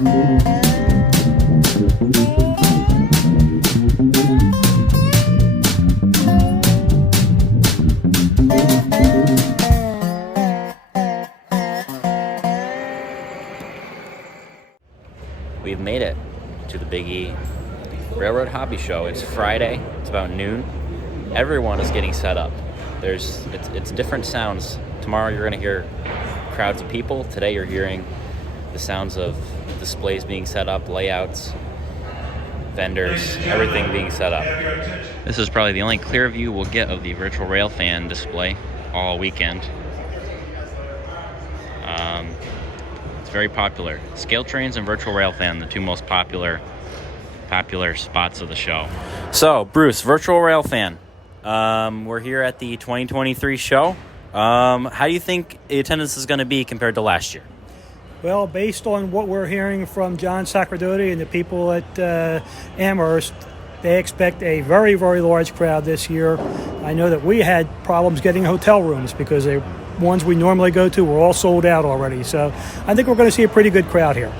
We've made it to the Big E Railroad Hobby Show. It's Friday. It's about noon. Everyone is getting set up. It's different sounds. Tomorrow you're going to hear crowds of people. Today you're hearing the sounds of displays being set up, layouts, vendors, everything being set up. This is probably the only clear view we'll get of the virtual Railfan display all weekend. It's very popular. Scale trains and virtual Railfan, the two most popular spots of the show. So, Bruce, virtual Railfan. We're here at the 2023 show. How do you think the attendance is going to be compared to last year? Well, based on what we're hearing from John Sacradotti and the people at Amherst, they expect a very, very large crowd this year. I know that we had problems getting hotel rooms because the ones we normally go to were all sold out already. So I think we're going to see a pretty good crowd here.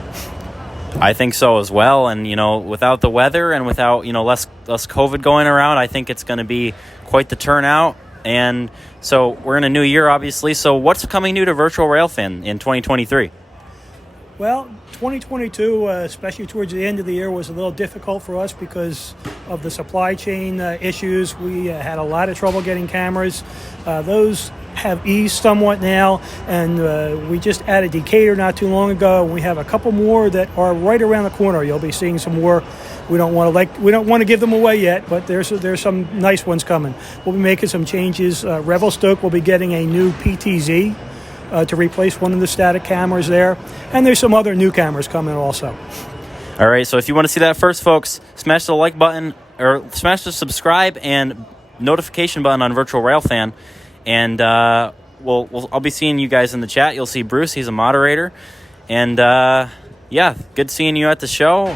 I think so as well. And, without the weather and without, less COVID going around, I think it's going to be quite the turnout. And so we're in a new year, obviously. So what's coming new to Virtual Railfan in 2023? Well, 2022, especially towards the end of the year, was a little difficult for us because of the supply chain issues. We had a lot of trouble getting cameras. Those have eased somewhat now, and we just added Decatur not too long ago. We have a couple more that are right around the corner. You'll be seeing some more. We don't want to give them away yet, but there's some nice ones coming. We'll be making some changes. Revelstoke will be getting a new PTZ to replace one of the static cameras there, and there's some other new cameras coming also. All right, so if you want to see that first, folks, smash the like button or smash the subscribe and notification button on Virtual Railfan. And I'll be seeing you guys in the chat. You'll see Bruce. He's a moderator. And, good seeing you at the show.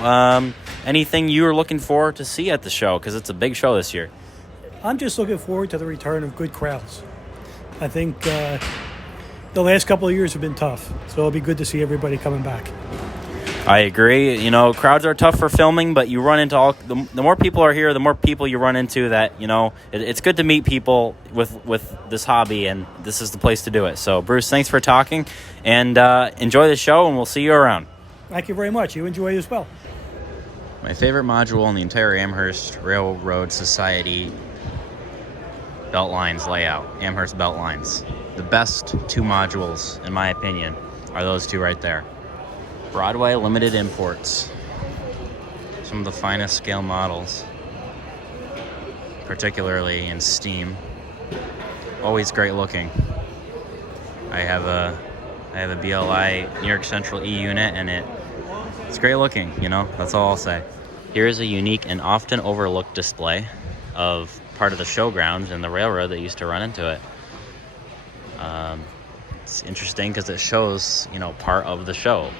Anything you are looking forward to see at the show? Because it's a big show this year. I'm just looking forward to the return of good crowds. I think the last couple of years have been tough. So it'll be good to see everybody coming back. I agree. Crowds are tough for filming, but you run into the more people are here, the more people you run into that, it's good to meet people with this hobby, and this is the place to do it. So, Bruce, thanks for talking, and enjoy the show, and we'll see you around. Thank you very much. You enjoy it as well. My favorite module in the entire Amherst Railroad Society belt lines layout, Amherst belt lines. The best two modules, in my opinion, are those two right there. Broadway Limited Imports. Some of the finest scale models, particularly in steam. Always great looking. I have a BLI New York Central E unit, and it's great looking, that's all I'll say. Here is a unique and often overlooked display of part of the showgrounds and the railroad that used to run into it. It's interesting because it shows, part of the show.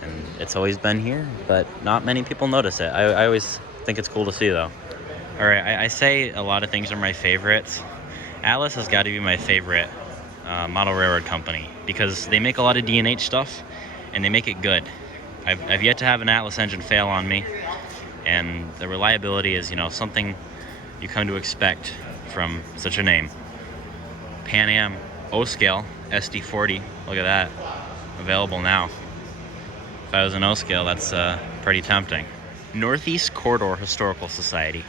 And it's always been here, but not many people notice it. I always think it's cool to see, though. All right, I say a lot of things are my favorites. Atlas has got to be my favorite model railroad company because they make a lot of D&H stuff, and they make it good. I've yet to have an Atlas engine fail on me, and the reliability is, something you come to expect from such a name. Pan Am O-Scale SD40, look at that, available now. If I was an O-Scale, that's pretty tempting. Northeast Corridor Historical Society.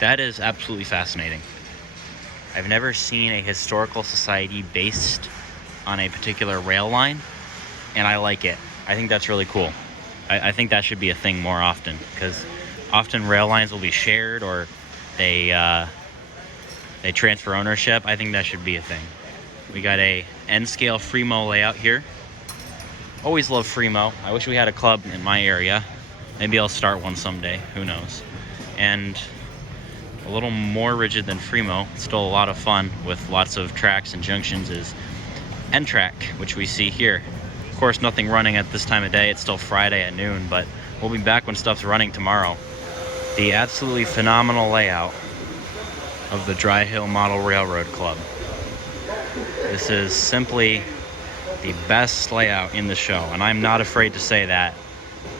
That is absolutely fascinating. I've never seen a historical society based on a particular rail line, and I like it. I think that's really cool. I think that should be a thing more often, because often rail lines will be shared or they transfer ownership. I think that should be a thing. We got a N-scale Fremo layout here. Always love Fremo. I wish we had a club in my area. Maybe I'll start one someday. Who knows? And a little more rigid than Fremo, still a lot of fun with lots of tracks and junctions, is N-Track, which we see here. Of course, nothing running at this time of day. It's still Friday at noon, but we'll be back when stuff's running tomorrow. The absolutely phenomenal layout of the Dry Hill Model Railroad Club. This is simply the best layout in the show, and I'm not afraid to say that.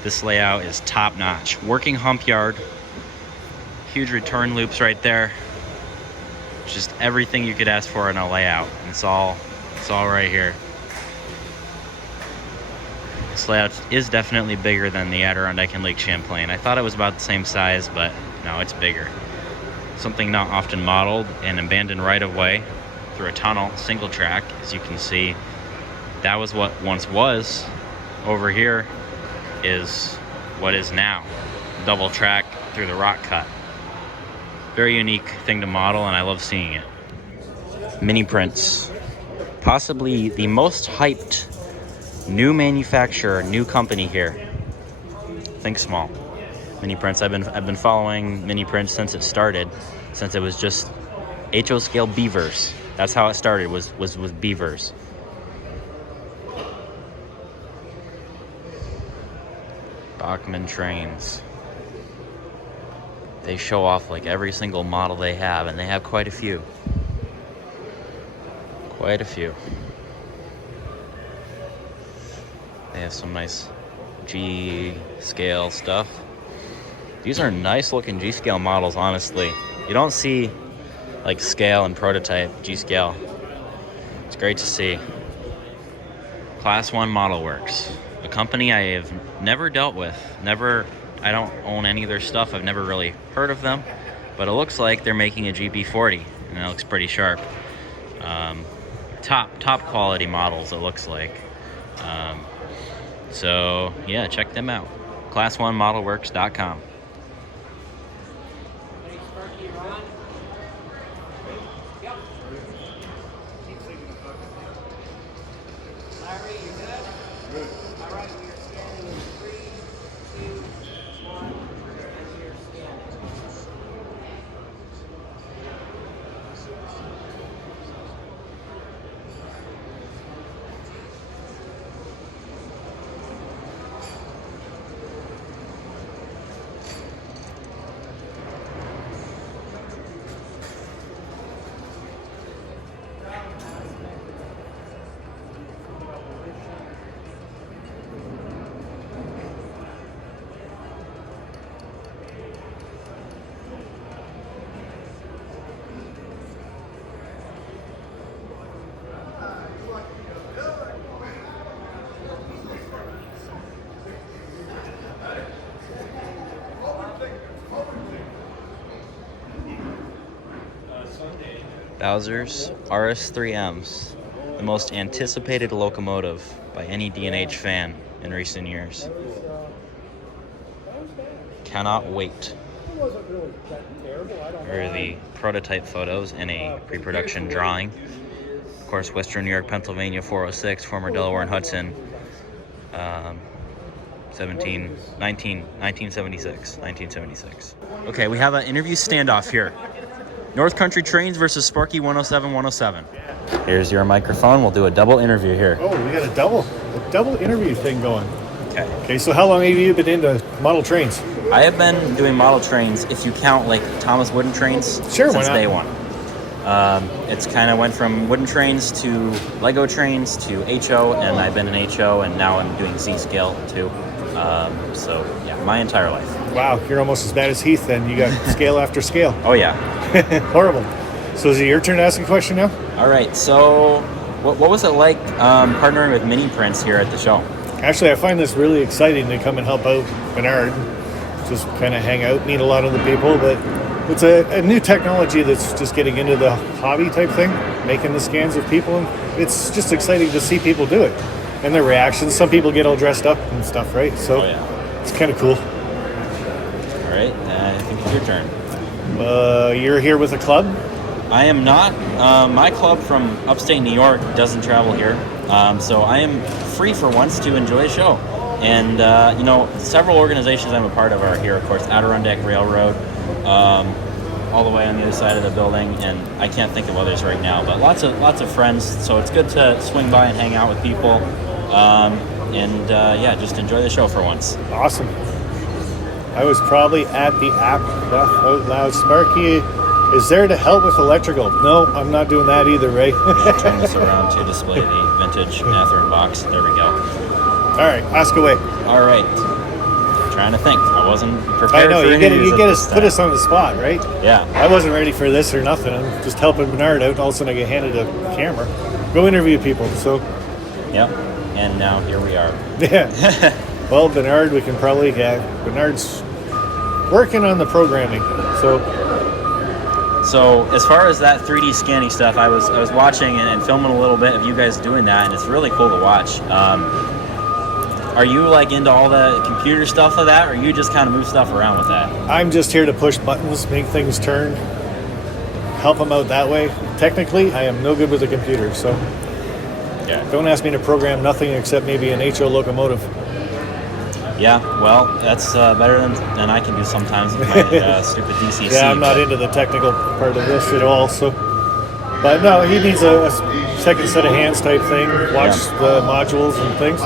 This layout is top notch. Working hump yard, huge return loops right there. Just everything you could ask for in a layout. It's all right here. This layout is definitely bigger than the Adirondack and Lake Champlain. I thought it was about the same size, but no, it's bigger. Something not often modeled, an abandoned right-of-way through a tunnel, single track, as you can see. That was what once was. Over here is what is now. Double track through the rock cut. Very unique thing to model, and I love seeing it. Mini prints. Possibly the most hyped new manufacturer, new company here. Think small. Mini prints. I've been following mini prints since it started, since it was just HO scale beavers. That's how it started, was with beavers. Bachmann trains. They show off like every single model they have, and they have quite a few. Quite a few. They have some nice G scale stuff. These are nice looking G scale models, honestly. You don't see like scale and prototype G scale. It's great to see. Class 1 Model Works, a company I have never dealt with. I don't own any of their stuff. I've never really heard of them, but it looks like they're making a GB40, and it looks pretty sharp. Top quality models, it looks like. So yeah, check them out. Class1modelworks.com. Bowser's RS3Ms, the most anticipated locomotive by any D&H fan in recent years. Cannot wait. Here are the prototype photos and a pre-production drawing. Of course, Western New York, Pennsylvania, 406, former Delaware and Hudson, 1976. Okay, we have an interview standoff here. North Country Trains versus Sparky 107. Here's your microphone. We'll do a double interview here. Oh, we got a double interview thing going. Okay, so how long have you been into model trains? I have been doing model trains, if you count like Thomas Wooden trains, Sure, since why not? day one. It's kind of went from wooden trains to Lego trains to HO, and I've been in HO, and now I'm doing Z scale too. So yeah, my entire life. Wow, you're almost as bad as Heath then. You got scale after scale. Oh yeah. Horrible. So is it your turn to ask a question now? All right. So what was it like partnering with Mini Prints here at the show? Actually, I find this really exciting to come and help out Bernard. Just kind of hang out, meet a lot of the people, but it's a new technology that's just getting into the hobby type thing, making the scans of people, and it's just exciting to see people do it and their reactions. Some people get all dressed up and stuff, right? So It's kind of cool. All right, I think it's your turn. You're here with a club? I am not. My club from upstate New York doesn't travel here, so I am free for once to enjoy a show. And, several organizations I'm a part of are here, of course, Adirondack Railroad, all the way on the other side of the building, and I can't think of others right now, but lots of friends, so it's good to swing by and hang out with people, just enjoy the show for once. Awesome. I was probably at the app Laugh Out Loud. Sparky is there to help with electrical. No, I'm not doing that either, Ray. Turn this around to display the vintage Matherin box. There we go. All right, ask away. All right. Trying to think. I wasn't prepared. I know, for you get interviews us, put us on the spot, right? Yeah. I wasn't ready for this or nothing. I'm just helping Bernard out, and all of a sudden I get handed a camera. Go interview people, so. Yep. And now here we are. Yeah. Well, Bernard, we can probably, Bernard's working on the programming, so. So as far as that 3D scanning stuff, I was watching and filming a little bit of you guys doing that, and it's really cool to watch. Are you like into all the computer stuff of that, or you just kind of move stuff around with that? I'm just here to push buttons, make things turn, help them out that way. Technically, I am no good with a computer, so Yeah. don't ask me to program nothing except maybe an HO locomotive. Yeah, well, that's better than I can do sometimes with my stupid DCC. Yeah, I'm not into the technical part of this at all, so. But no, he needs a second set of hands type thing, watch the modules and things.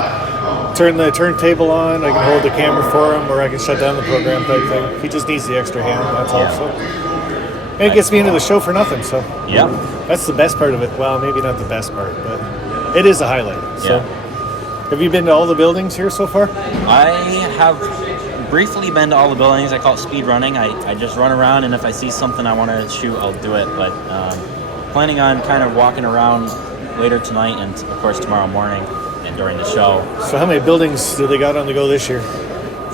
Turn the turntable on, I can hold the camera for him, or I can shut down the program type thing. He just needs the extra hand, that's all. So. And it gets me into the show for nothing, so. Yeah. That's the best part of it. Well, maybe not the best part, but it is a highlight. So. Have you been to all the buildings here so far? I have briefly been to all the buildings. I call it speed running. I just run around, and if I see something I want to shoot, I'll do it. But planning on kind of walking around later tonight and, of course, tomorrow morning and during the show. So how many buildings do they got on the go this year?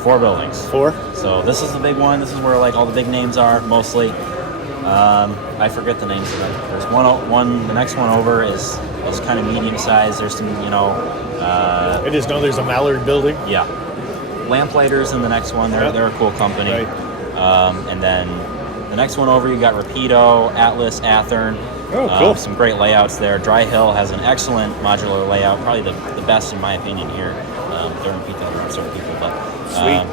4 buildings. 4? So this is the big one. This is where like all the big names are mostly. I forget the names of them. There's one. The next one over is kind of medium sized. There's some, I just know there's a Mallard building. Yeah. Lamplighters in the next one. They're a cool company. Right. And then the next one over, you got Rapido, Atlas, Athern. Oh, cool. Some great layouts there. Dry Hill has an excellent modular layout, probably the best in my opinion here. They're in Pete certain people, but Sweet.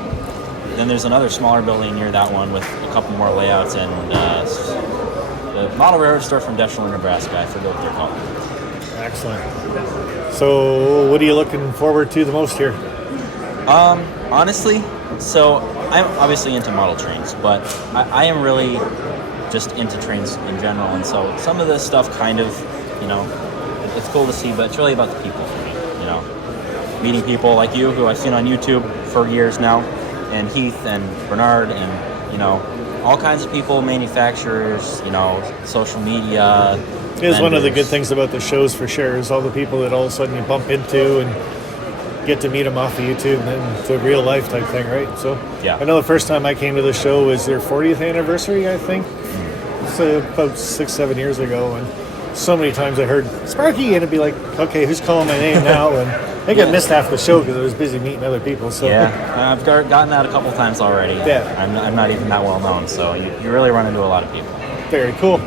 then there's another smaller building near that one with a couple more layouts, and the model railroad store from Deschler, Nebraska. I forget what they're called. Excellent. So what are you looking forward to the most here? Honestly, so I'm obviously into model trains, but I am really just into trains in general, and so some of this stuff kind of, it's cool to see, but it's really about the people for me, meeting people like you who I've seen on YouTube for years now, and Heath and Bernard and, all kinds of people, manufacturers, social media. It is one of the good things about the shows for sure, is all the people that all of a sudden you bump into and get to meet them off of YouTube, and then it's a real life type thing, right? So Yeah. I know the first time I came to the show was their 40th anniversary, I think. It's about 6-7 years ago, and so many times I heard Sparky, and it'd be like, okay, who's calling my name now? And I think I missed half the show because I was busy meeting other people. So Yeah, I've gotten that a couple times already. Yeah. I'm not even that well known, so you really run into a lot of people. very cool.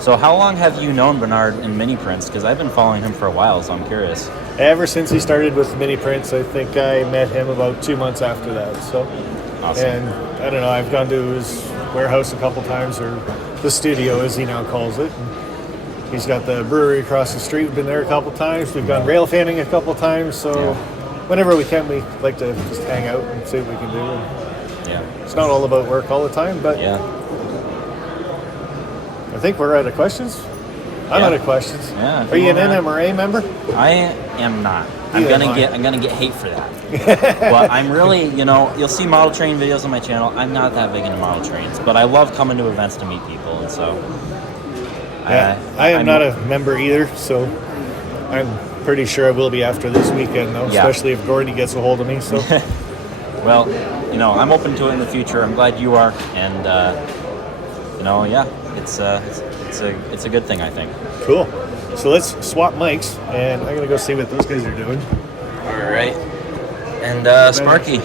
So how long have you known Bernard in mini prints? Because I've been following him for a while, so I'm curious. Ever since he started with mini prints, I think I met him about 2 months after that. So, Awesome. and I don't know, I've gone to his warehouse a couple times, or the studio as he now calls it. And he's got the brewery across the street. We've been there a couple times. We've gone rail fanning a couple times. So whenever we can, we like to just hang out and see what we can do. And Yeah. it's not all about work all the time, but Yeah. I think we're out of questions. I'm Yeah. out of questions. Yeah, Are you an people are- NMRA member? I am not. I'm Neither gonna am I. I'm gonna get hate for that. But I'm really, you'll see model train videos on my channel. I'm not that big into model trains, but I love coming to events to meet people, and so. Yeah, I am not a member either, so I'm pretty sure I will be after this weekend, though, Yeah. especially if Gordy gets a hold of me. So Well, I'm open to it in the future. I'm glad you are, and it's a good thing, I think. cool. So let's swap mics, and I'm gonna go see what those guys are doing. All right. And Sparky,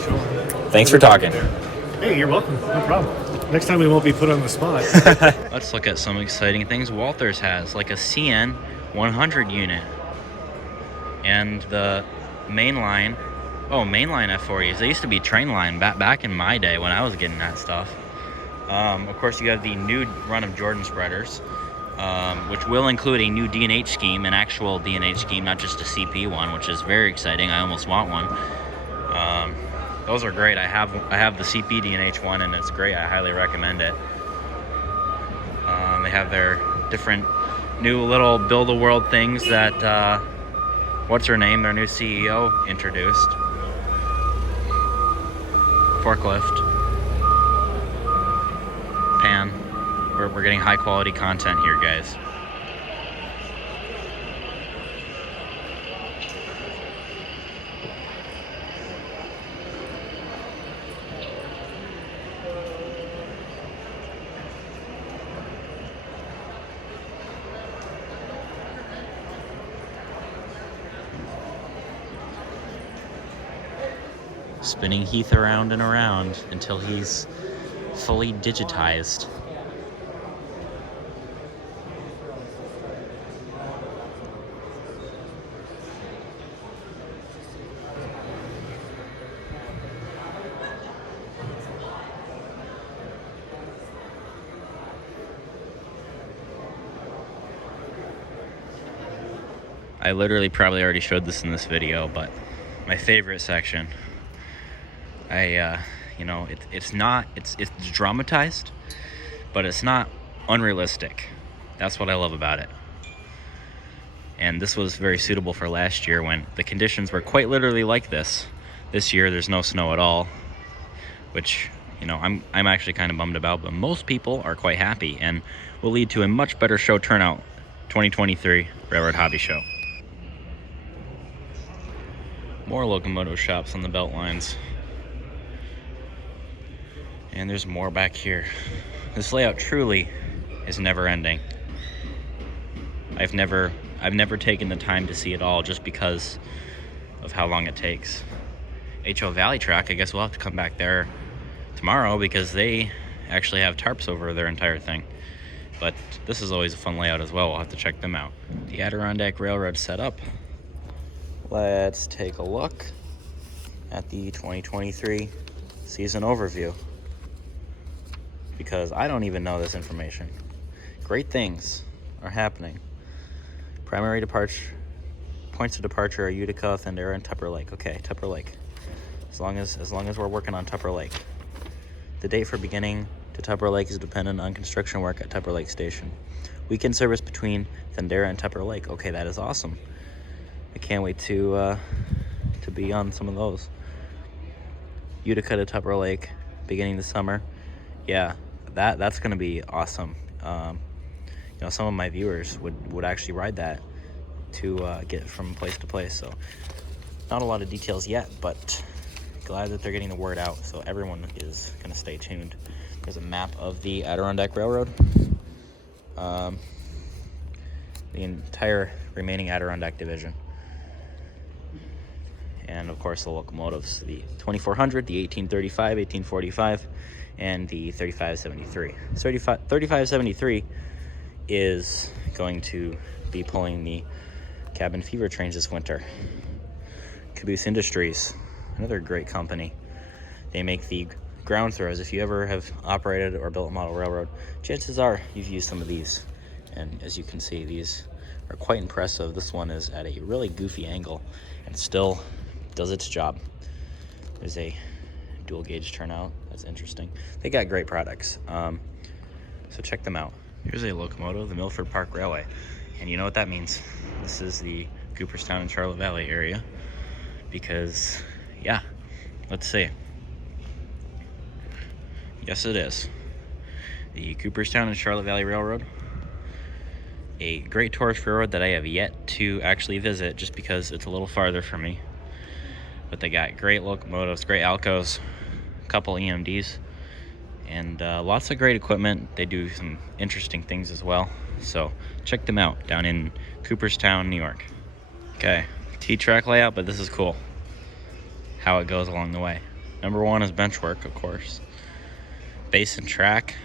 thanks for talking. Hey, you're welcome. No problem. Next time we won't be put on the spot. Let's look at some exciting things Walthers has, like a CN 100 unit. And the mainline F40s. They used to be train line back in my day when I was getting that stuff. Of course, you have the new run of Jordan spreaders, which will include a new D&H scheme, an actual D&H scheme, not just a CP one, which is very exciting. I almost want one. Those are great. I have the CP D&H one, and it's great. I highly recommend it. they have their different new little build-a-world things that, what's her name, their new CEO introduced. Forklift. Pan. We're getting high quality content here, guys. Spinning Heath around and around until he's fully digitized. I literally probably already showed this in this video, but my favorite section. It's dramatized, but it's not unrealistic. That's what I love about it. And this was very suitable for last year when the conditions were quite literally like this. This year there's no snow at all, which, I'm actually kind of bummed about, but most people are quite happy and will lead to a much better show turnout. 2023 Railroad Hobby Show. More locomotive shops on the belt lines. And there's more back here. This layout truly is never ending. I've never taken the time to see it all just because of how long it takes. HO Valley Track, I guess we'll have to come back there tomorrow because they actually have tarps over their entire thing. But this is always a fun layout as well. We'll have to check them out. The Adirondack Railroad setup. Let's take a look at the 2023 season overview, because I don't even know this information. Great things are happening. Primary points of departure are Utica, Thundera, and Tupper Lake. Okay, Tupper Lake. As long as we're working on Tupper Lake. The date for beginning to Tupper Lake is dependent on construction work at Tupper Lake Station. Weekend service between Thundera and Tupper Lake. Okay, that is awesome. I can't wait to be on some of those. Utica to Tupper Lake, beginning this summer. Yeah, that's gonna be awesome. Some of my viewers would actually ride that to get from place to place. So not a lot of details yet, but glad that they're getting the word out, so everyone is gonna stay tuned. There's a map of the Adirondack Railroad. The entire remaining Adirondack division. And of course the locomotives, the 2400, the 1835, 1845, and the 3573. 3573 is going to be pulling the cabin fever trains this winter. Caboose Industries, another great company. They make the ground throws. If you ever have operated or built a model railroad, chances are you've used some of these. And as you can see, these are quite impressive. This one is at a really goofy angle and still does its job. There's a dual gauge turnout. That's interesting. They got great products. So check them out. Here's a locomotive, the Milford Park Railway. And you know what that means. This is the Cooperstown and Charlotte Valley area. Because, yeah, let's see. Yes, it is. The Cooperstown and Charlotte Valley Railroad. A great tourist railroad that I have yet to actually visit just because it's a little farther from me. But they got great locomotives, great Alcos, a couple EMDs, and lots of great equipment. They do some interesting things as well. So check them out down in Cooperstown, New York. Okay, T-track layout, but this is cool. How it goes along the way. Number one is bench work, of course. Base and track,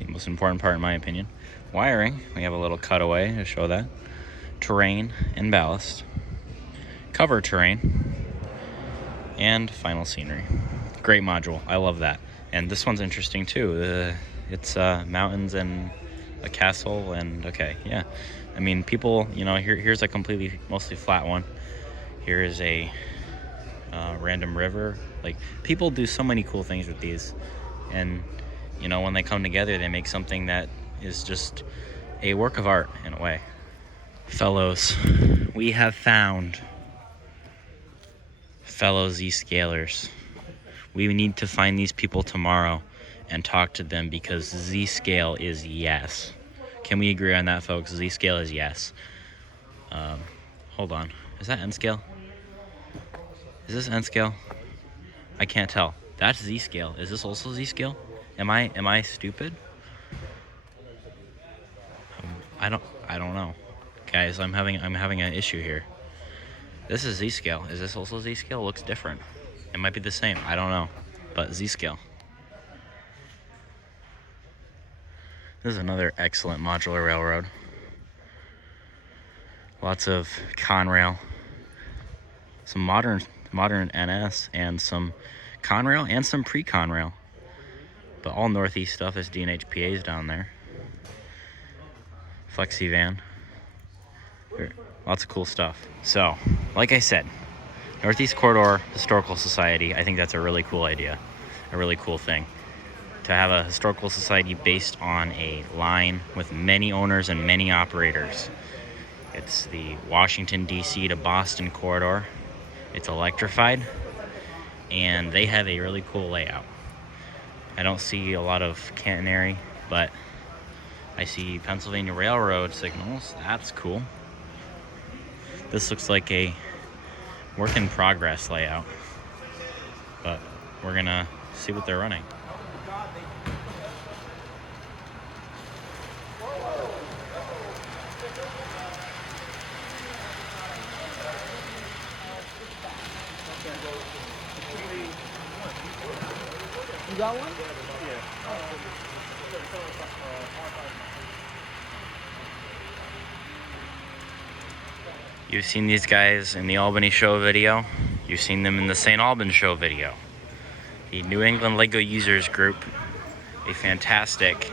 the most important part in my opinion. Wiring, we have a little cutaway to show that. Terrain and ballast. Cover terrain. And final scenery. Great module, I love that. And this one's interesting too. It's mountains and a castle and okay, yeah. I mean, people, here's a completely, mostly flat one. Here is a random river. Like, people do so many cool things with these. And, when they come together, they make something that is just a work of art in a way. Fellows, we have found fellow Z-scalers. We need to find these people tomorrow and talk to them because Z-scale is yes. Can we agree on that, folks? Z-scale is yes. Hold on. Is that N-scale? Is this N-scale? I can't tell. That's Z-scale. Is this also Z-scale? Am I stupid? I don't know. Guys, I'm having an issue here. This is Z-scale. Is this also Z-scale? Looks different. It might be the same. I don't know. But Z-scale. This is another excellent modular railroad. Lots of Conrail. Some modern NS and some Conrail and some pre-Conrail. But all Northeast stuff is DNHPAs down there. Flexi van. Lots of cool stuff. So, like I said, Northeast Corridor Historical Society, I think that's a really cool idea. A really cool thing. To have a historical society based on a line with many owners and many operators. It's the Washington, D.C. to Boston corridor. It's electrified, and they have a really cool layout. I don't see a lot of catenary, but I see Pennsylvania Railroad signals. That's cool. This looks like a work in progress layout, but we're gonna see what they're running. You got one? You've seen these guys in the Albany show video. You've seen them in the St. Albans show video. The New England Lego Users Group, a fantastic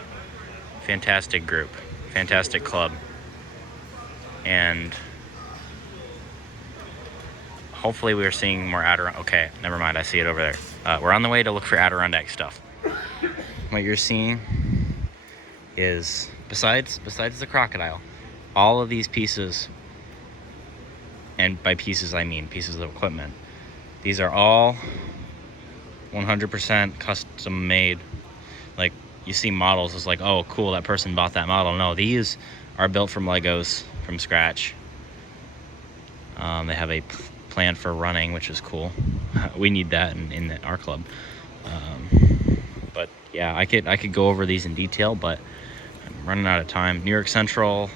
group, fantastic club. And hopefully we're seeing more Adirondack. Okay, never mind, I see it over there. We're on the way to look for Adirondack stuff. What you're seeing is, besides the crocodile, all of these pieces, and by pieces I mean pieces of equipment, these are all 100% custom made. Like, you see models, it's like, oh cool, that person bought that model. No, these are built from Legos from scratch. They have a plan for running, which is cool. We need that in our club. But yeah, I could go over these in detail, but I'm running out of time. New York Central,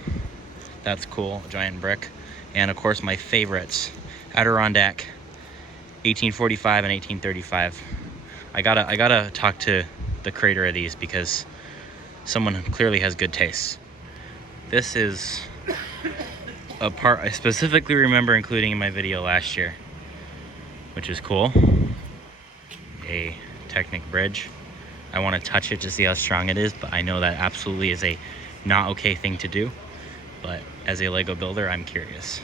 that's cool, a giant brick. And of course my favorites, Adirondack, 1845 and 1835. I gotta talk to the creator of these because someone clearly has good taste. This is a part I specifically remember including in my video last year, which is cool. A Technic bridge. I want to touch it to see how strong it is, but I know that absolutely is a not okay thing to do. But as a Lego builder, I'm curious.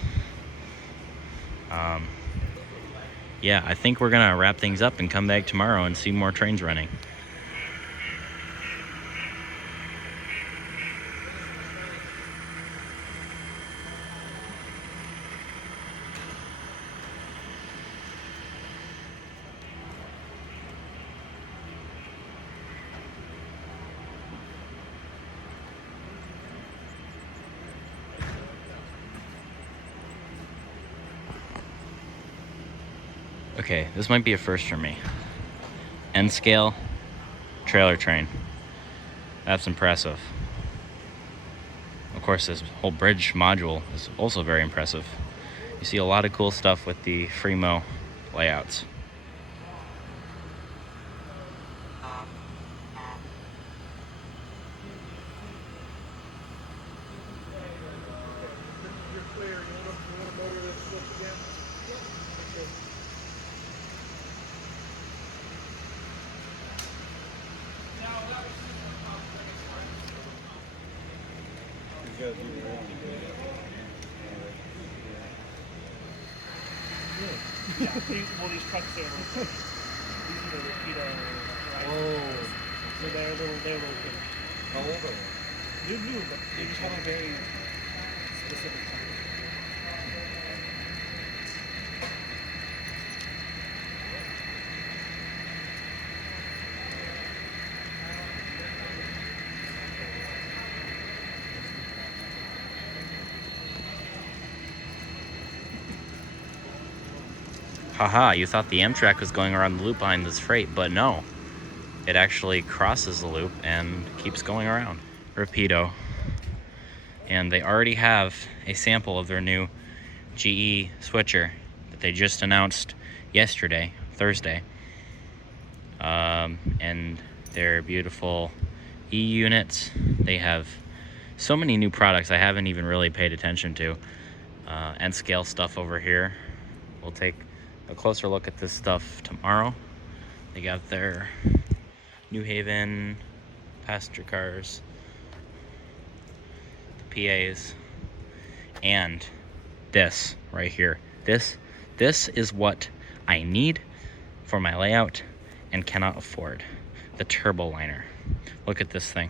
Yeah, I think we're gonna wrap things up and come back tomorrow and see more trains running. Okay, this might be a first for me. N-scale trailer train. That's impressive. Of course, this whole bridge module is also very impressive. You see a lot of cool stuff with the Fremo layouts. Well, these trucks there, these are the Rapido. Oh. So they're a little bit. How old are they? You knew, but they just have a very specific time. Haha, you thought the Amtrak was going around the loop behind this freight, but no. It actually crosses the loop and keeps going around. Rapido. And they already have a sample of their new GE switcher that they just announced yesterday, Thursday. And their beautiful E-units. They have so many new products I haven't even really paid attention to. And scale stuff over here. We'll take a closer look at this stuff tomorrow. They got their New Haven passenger cars, the PAs, and this right here. This is what I need for my layout and cannot afford. The turbo liner. Look at this thing.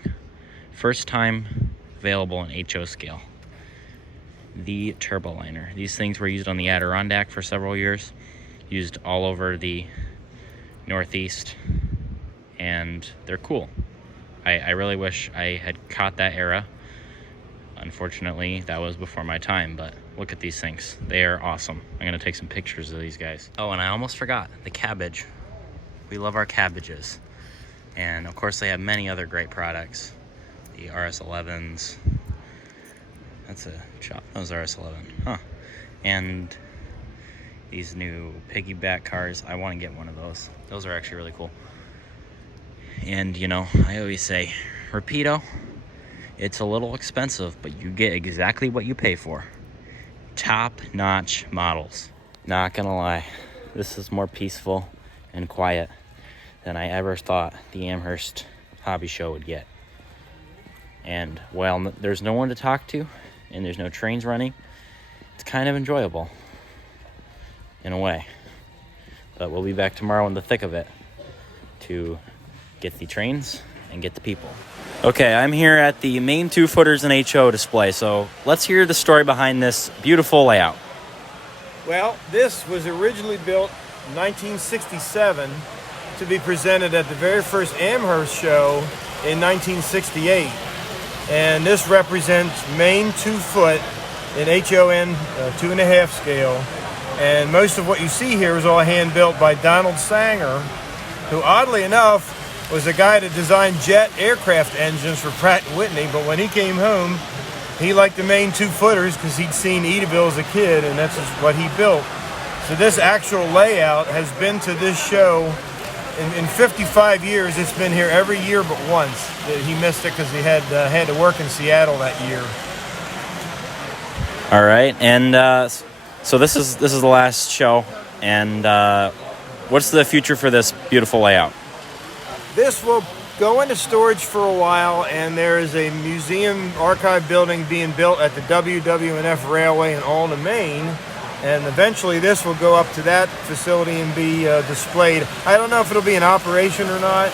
First time available in HO scale. The turbo liner. These things were used on the Adirondack for several years. Used all over the Northeast, and they're cool. I really wish I had caught that era. Unfortunately, that was before my time, but look at these things. They are awesome. I'm gonna take some pictures of these guys. Oh, and I almost forgot, the cabbage. We love our cabbages. And of course they have many other great products. The RS11s. That's a chop. That was RS11. Huh. And these new piggyback cars. I want to get one of those. Those are actually really cool. And you know, I always say, Rapido, it's a little expensive, but you get exactly what you pay for. Top-notch models. Not gonna lie, this is more peaceful and quiet than I ever thought the Amherst Hobby Show would get. And while there's no one to talk to, and there's no trains running, it's kind of enjoyable. In a way. But we'll be back tomorrow in the thick of it to get the trains and get the people. Okay, I'm here at the main 2-footers and HO display, so let's hear the story behind this beautiful layout. Well, this was originally built in 1967 to be presented at the very first Amherst show in 1968. And this represents main 2-foot in HON 2.5 scale. And most of what you see here is all hand-built by Donald Sanger, who oddly enough was the guy that designed jet aircraft engines for Pratt & Whitney, but when he came home, he liked the main 2-footers because he'd seen Edaville as a kid, and that's just what he built. So this actual layout has been to this show in 55 years. It's been here every year but once. He missed it because he had to work in Seattle that year. All right, and so this is the last show, and what's the future for this beautiful layout? This will go into storage for a while, and there is a museum archive building being built at the WW&F Railway in Alden, Maine, and eventually this will go up to that facility and be displayed. I don't know if it'll be in operation or not,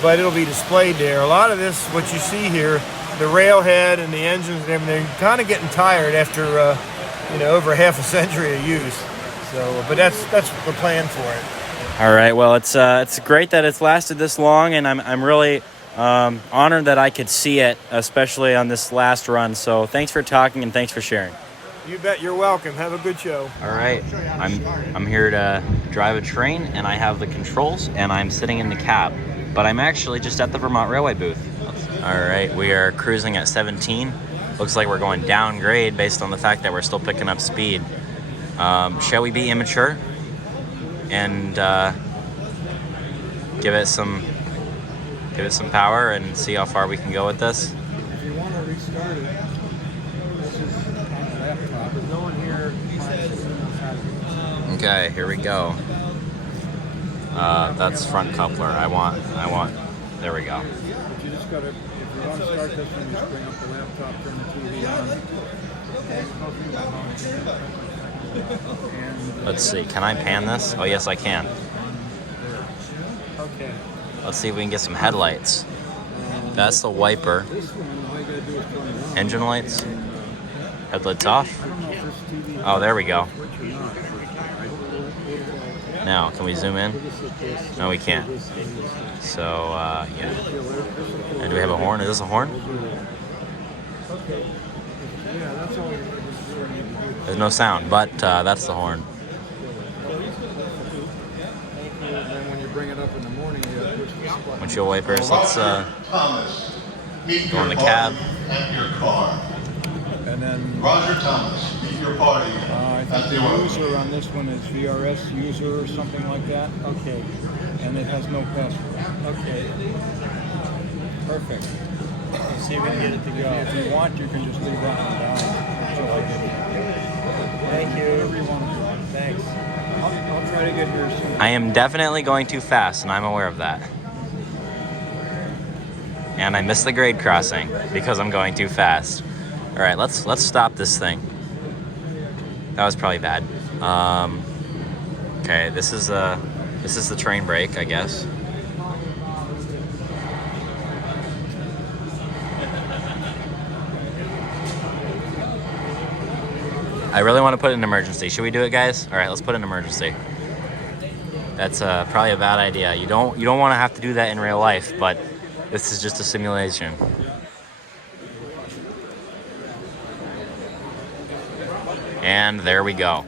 but it'll be displayed there. A lot of this, what you see here, the railhead and the engines and everything, kind of getting tired after over half a century of use. So, but that's the plan for it. All right. Well, it's great that it's lasted this long, and I'm really honored that I could see it, especially on this last run. So, thanks for talking and thanks for sharing. You bet. You're welcome. Have a good show. All right. I'm here to drive a train, and I have the controls, and I'm sitting in the cab, but I'm actually just at the Vermont Railway booth. All right. We are cruising at 17. Looks like we're going downgrade based on the fact that we're still picking up speed. Shall we be immature and give it some power and see how far we can go with this? If you want to restart it, this is on the laptop. There's no one here. Okay, here we go. That's front coupler. I want. There we go. But you just got to, if you want to start this one, just bring up the laptop, turn the TV on. Let's see. Can I pan this? Oh yes, I can. Okay. Let's see if we can get some headlights. That's the wiper. This one, all you got to do is Engine lights. Headlights off. I don't know if this TV Oh, there we go. switch or not. Now, can we zoom in? No, we can't. So, yeah. And do we have a horn? Is this a horn? Yeah, that's all. There's no sound, but that's the horn. Then when you bring it up in the morning, you have to push the button. Windshield wipers. Let's Thomas, meet go your in the party cab. at your car. And then Roger Thomas, meet your party I at think the the order. user on this one is VRS user or something like that. Okay. And it has no password. Okay. Perfect. Let's see if we can get it to go. If you want, you can just leave that one down until I get it. Thank Whatever you. you want to do. Thanks. I'll try to get here soon. I am definitely going too fast, and I'm aware of that. And I missed the grade crossing because I'm going too fast. All right, let's stop this thing. That was probably bad. Okay, this is the train brake, I guess. I really want to put it in emergency. Should we do it, guys? All right, let's put it in emergency. That's probably a bad idea. You don't want to have to do that in real life, but this is just a simulation. And there we go.